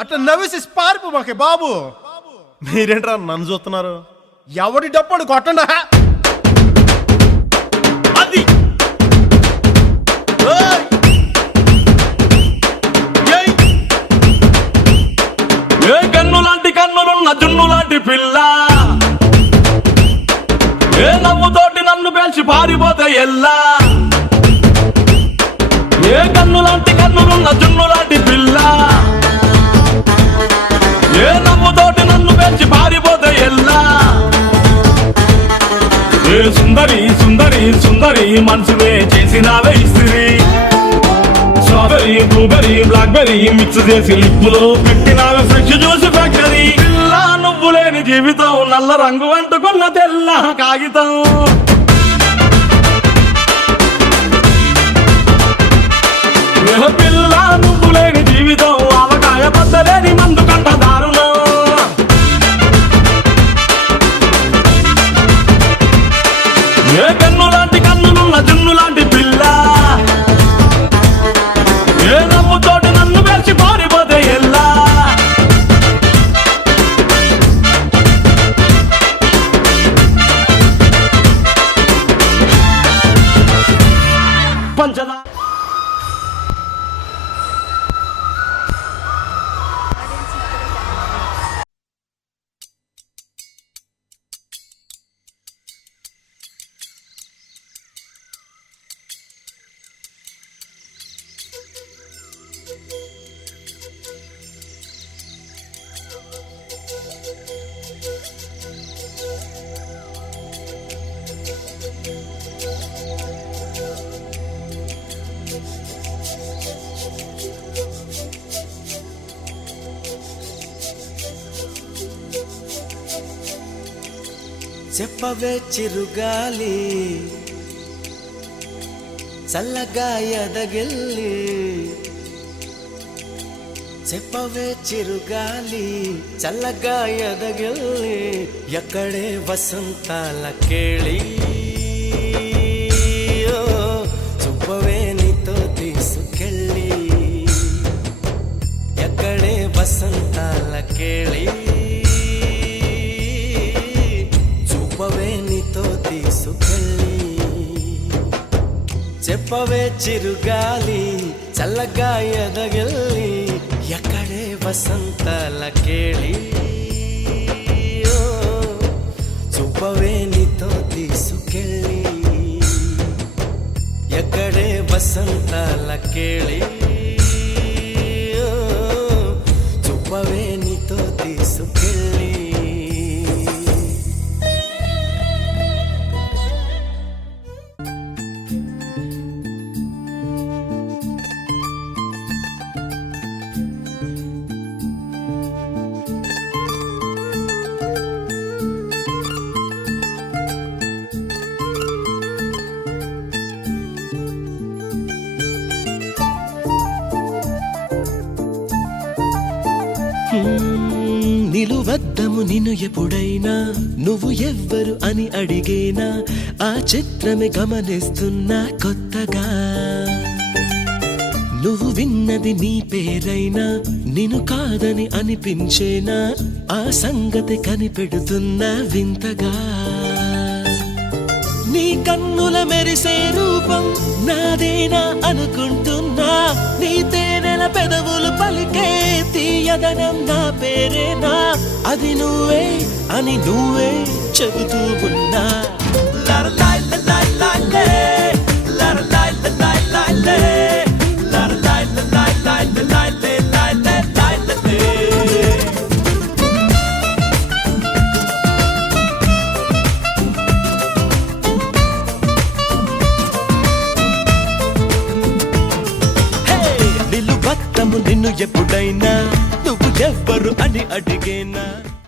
అట్లా నవ్వేసి పారిపో మాకే బాబు. మీరేంట్రా నన్ను చూస్తున్నారు? ఎవడి డప్పుడు కొట్టండా. అది ఏ కన్ను లాంటి కన్నులున్న జున్ను లాంటి పిల్ల, ఏ నవ్వుతోటి నన్ను పేల్చి పారిపోతే ఎల్లా. ఏ కన్ను లాంటి కన్నులున్న జున్ను లాంటి పిల్ల, ఏ నవ్వుతోటి నన్ను పేల్చి పారిపోతే ఎల్లా. ఏ సుందరి సుందరి సుందరి మనసువే చేసినావే ఇస్త్రీ. స్ట్రాబెరీ బ్లూబెరీ బ్లాక్బెరీ మిక్స్ చేసి లిప్పులో పెట్టినావే ఫ్రెష్ జ్యూస్ ఫ్యాక్టరీ. పిల్ల నువ్వు లేని జీవితం నల్ల రంగు అంటుకున్న తెల్ల కాగితం. పిల్ల నువ్వు లేని జీవితం ఆవకాయ బద్దలేని మందు కంట దారుణం. ఏ కన్ను లాంటి కన్నులున్న జున్ను లాంటి పిల్ల, ఏ నవ్వుతోటి నన్ను వేసి పారిపోతే ఎల్లా. పంచదా చెప్పవే చిరుగాలి చల్లగా ఎదగిల్లి, చెప్పవే చిరుగాలి చల్లగా ఎదగిల్లి, ఎక్కడే వసంతాల కేళి. చూపవే నీతో తీసుకెళ్ళి, ఎక్కడే వసంతాల కేళి. చూపవే నీతో తీసుకెళ్ళి, చెప్పవే చిరుగాలి చల్లగా ఎదగిల్లి, ఎక్కడే వసంతాల కేళి. చూపవే నీతో తీసుకెళ్ళి, ఎక్కడే వసంతాల కేళి. చూపవే నీతో తీసుకెళ్ళి. నిలువద్దము నిన్ను ఎప్పుడైనా నువ్వు ఎవ్వరు అని అడిగేనా, ఆ చిత్రమే గమనిస్తున్నా కొత్తగా. నువ్వు విన్నది నీ పేరైనా నిన్ను కాదని అనిపించేనా, ఆ సంగతి కనిపెడుతున్నా వింతగా. నీ కన్నుల మెరిసే రూపం నాదేనా అనుకుంటున్నా, నీ తేనెల పెదవులు పలికే తీయదనం నా పేరేనా, అది నువ్వే అని నువ్వే చెబుతూ ఉన్నా. నిలువద్దము నిన్ను ఎప్పుడైనా నువ్వు ఎవ్వరు అని అడిగేనా.